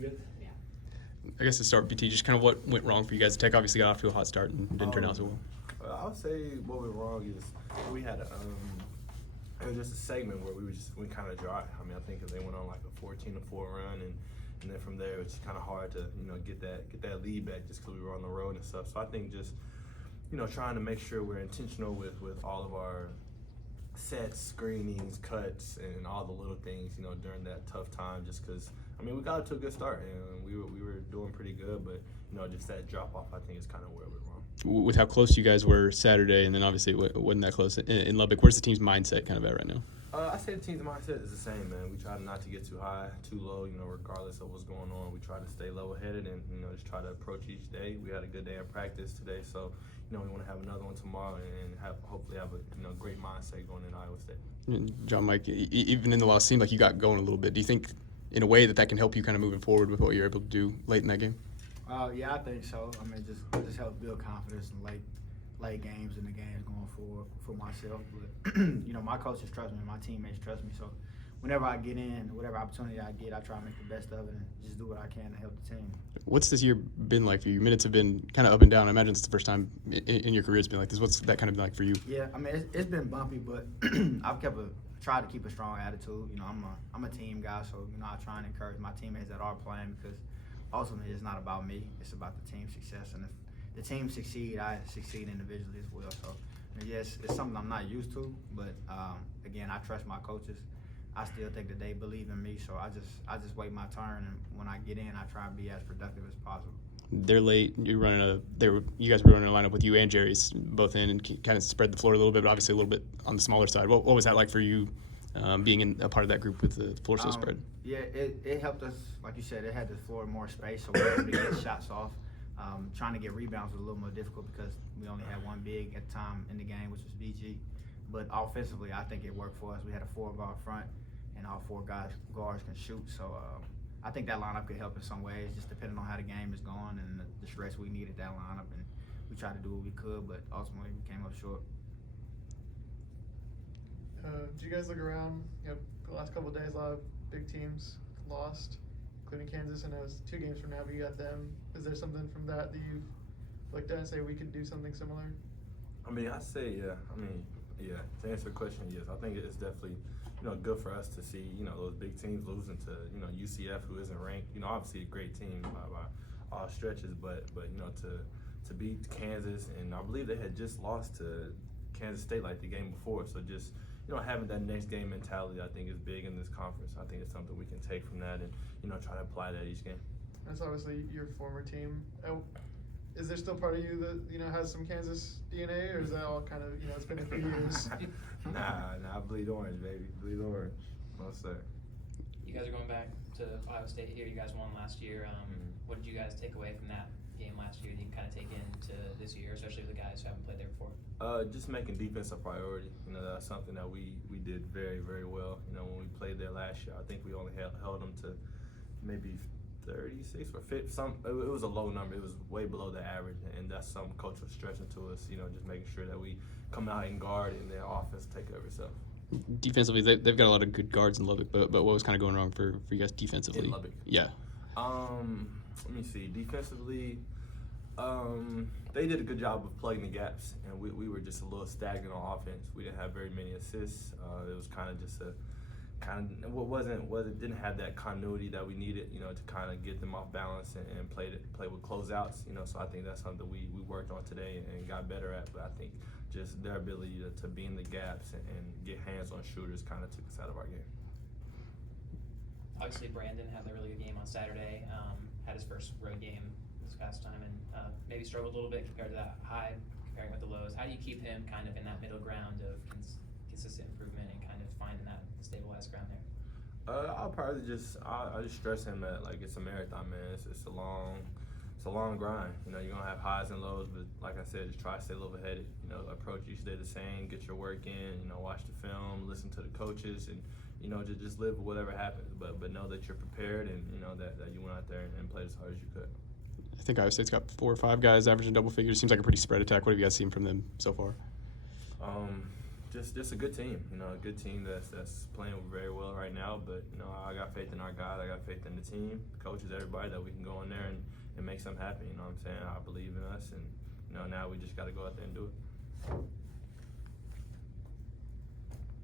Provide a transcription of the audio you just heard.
Good. I guess to start with BT, just kind of what went wrong for you guys. Tech obviously got off to a hot start and didn't turn out so well. I would say what went wrong is we had it was just a segment where we kind of dry. I mean, I think they went on like a 14-4 run, and then from there it was just kind of hard to get that lead back just because we were on the road and stuff. So I think just trying to make sure we're intentional with all of our sets, screenings, cuts, and all the little things during that tough time. Just because I mean we got to a good start and we were doing pretty good, but just that drop off I think is kind of where we're wrong. With how close you guys were Saturday, and then obviously it wasn't that close in Lubbock, where's the team's mindset kind of at right now? I say the team's mindset is the same, man. We try not to get too high, too low, regardless of what's going on. We try to stay level-headed and, just try to approach each day. We had a good day in practice today, so, we want to have another one tomorrow and hopefully have a great mindset going into Iowa State. And John, Mike, even in the loss, seemed like you got going a little bit. Do you think, in a way, that can help you kind of moving forward with what you're able to do late in that game? Yeah, I think so. I mean, just help build confidence in late games and the games going forward for myself. But my coaches trust me, my teammates trust me. So whenever I get in, whatever opportunity I get, I try to make the best of it and just do what I can to help the team. What's this year been like for you? Your minutes have been kind of up and down. I imagine it's the first time in your career it's been like this. What's that kind of been like for you? Yeah, I mean it's been bumpy, but I've tried to keep a strong attitude. I'm a team guy, so I try and encourage my teammates that are playing because ultimately it's not about me. It's about the team's success, and if the team succeed, I succeed individually as well. So yes, it's something I'm not used to, but again, I trust my coaches. I still think that they believe in me, so I just wait my turn, and when I get in, I try and be as productive as possible. They're late. You guys were running a lineup with you and Jerry's both in and kind of spread the floor a little bit, but obviously a little bit on the smaller side. What was that like for you, being in a part of that group with the floor so spread? Yeah, it helped us. Like you said, it had the floor more space, so we were able to get shots off. Trying to get rebounds was a little more difficult because we only had one big at the time in the game, which was BG. But offensively, I think it worked for us. We had a 4-guard front, and all 4 guards can shoot. So I think that lineup could help in some ways, just depending on how the game is going and the stress we needed that lineup. And we tried to do what we could, but ultimately we came up short. Do you guys look around? The last couple of days, a lot of big teams lost, including Kansas, and it was 2 games from now, but you got them. Is there something from that you've looked at and say we could do something similar? I mean, I say, yeah. I mean, yeah. To answer the question, yes. I think it's definitely, good for us to see, those big teams losing to, UCF, who isn't ranked. Obviously a great team by all stretches, but to beat Kansas, and I believe they had just lost to Kansas State like the game before. So just having that next game mentality, I think is big in this conference. I think it's something we can take from that and try to apply that each game. That's obviously your former team. Is there still part of you that has some Kansas DNA, or is that all kind of it's been a few years? Nah, I bleed orange, baby. Bleed orange. No sir. You guys are going back to Iowa State here. You guys won last year. What did you guys take away from that game last year that you can kind of take into this year, especially with the guys who haven't played there before? Just making defense a priority. That's something that we did very, very well. When we played there last year, I think we only held them to maybe 36 or 50. It was a low number. It was way below the average, and that's some coach was stressing to us. Just making sure that we come out and guard and their offense take care of itself. Defensively, they've got a lot of good guards in Lubbock, but what was kind of going wrong for you guys defensively? In Lubbock? Yeah. Let me see. Defensively, they did a good job of plugging the gaps, and we were just a little stagnant on offense. We didn't have very many assists. It was kind of just didn't have that continuity that we needed, to kind of get them off balance and play with closeouts, So I think that's something we worked on today and got better at. But I think just their ability to be in the gaps and get hands on shooters kind of took us out of our game. Obviously, Brandon had a really good game on Saturday. Had his first road game this past time, and maybe struggled a little bit compared to that high, comparing with the lows. How do you keep him kind of in that middle ground of consistent improvement and kind of finding that stabilized ground there? I'll probably just stress him that it's a marathon, man. It's a long grind. You're gonna have highs and lows, but like I said, just try to stay level-headed. Approach each day the same. Get your work in. Watch the film, listen to the coaches, and just live with whatever happens. But know that you're prepared, and that you went out there and played as hard as you could. I think Iowa State's got 4 or 5 guys averaging double figures. Seems like a pretty spread attack. What have you guys seen from them so far? Just a good team, you know, a good team that's playing very well right now. But you know, I got faith in our guys. I got faith in the team, the coaches, everybody, that we can go in there and make something happen. You know what I'm saying? I believe in us, and you know, now we just got to go out there and do it.